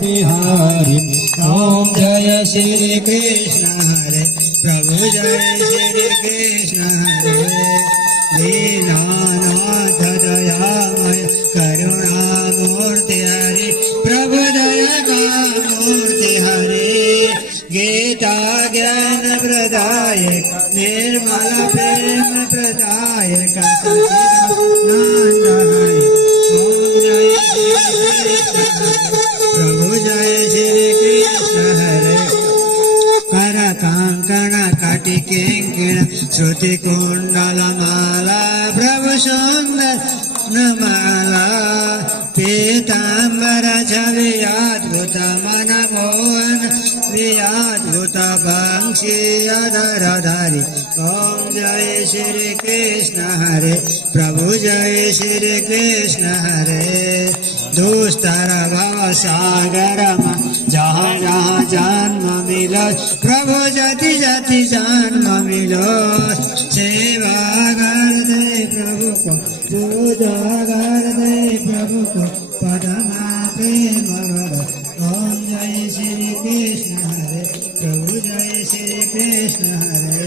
बिहारी ओम जय श्री कृष्ण हरे प्रभु जय श्री कृष्ण हरे दीनानाथ दयामय करुणामूर्ति हरे प्रभु दया का मूर्ति हरे गीता ज्ञान प्रदायक निर्मल प्रेम प्रदायक सच्चिदानंद हरे ओम जय श्री कृष्ण प्रभु जय श्री कृष्ण हरे कर कांकण कटि किंकिण श्रुति कुंडल माला प्रभु सुंदर माला पीतांबर छवि अद्भुत मन मोहन अद्भुत बंशी अधरधारी ओम जय श्री कृष्ण हरे प्रभु जय श्री कृष्ण हरे दुस्तर भव सागर जहाँ जहाँ जन्म मिलो प्रभु जति जति जन्म मिलो सेवा कर दे प्रभु को पूजा कर दे प्रभु को पदमा प्रेम ओम जय श्री कृष्ण हरे प्रभु जय श्री कृष्ण हरे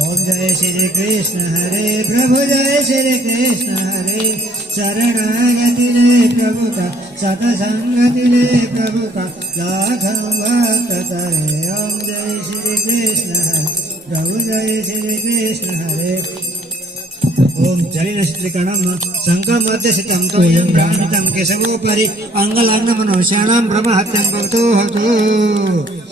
ओम जय श्री कृष्ण हरे प्रभु जय श्री कृष्ण हरे शरणागति ले प्रभु का सतसंगति ले प्रभु का लाखों भक्त तरे ओम जय श्री कृष्ण हरे प्रभु जय श्री कृष्ण हरे ओम जलिनश्रीकणम शङ्खमध्यसितं तोयं भ्रामितं केशवोपरि अङ्गलग्नमनुष्याणां ब्रह्महत्यं भवतो हतु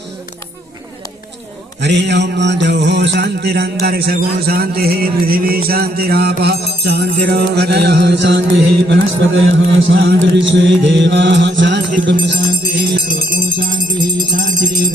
हरि ओम देवो शांतिरंतरिक्षगो शांति पृथिवी शांतिरापः शांतिरोगदयः शांति वनस्पतयः शांतिर्विश्वे देवाः शांति ब्रह्म शांति सर्वगो शांति शांतिरेव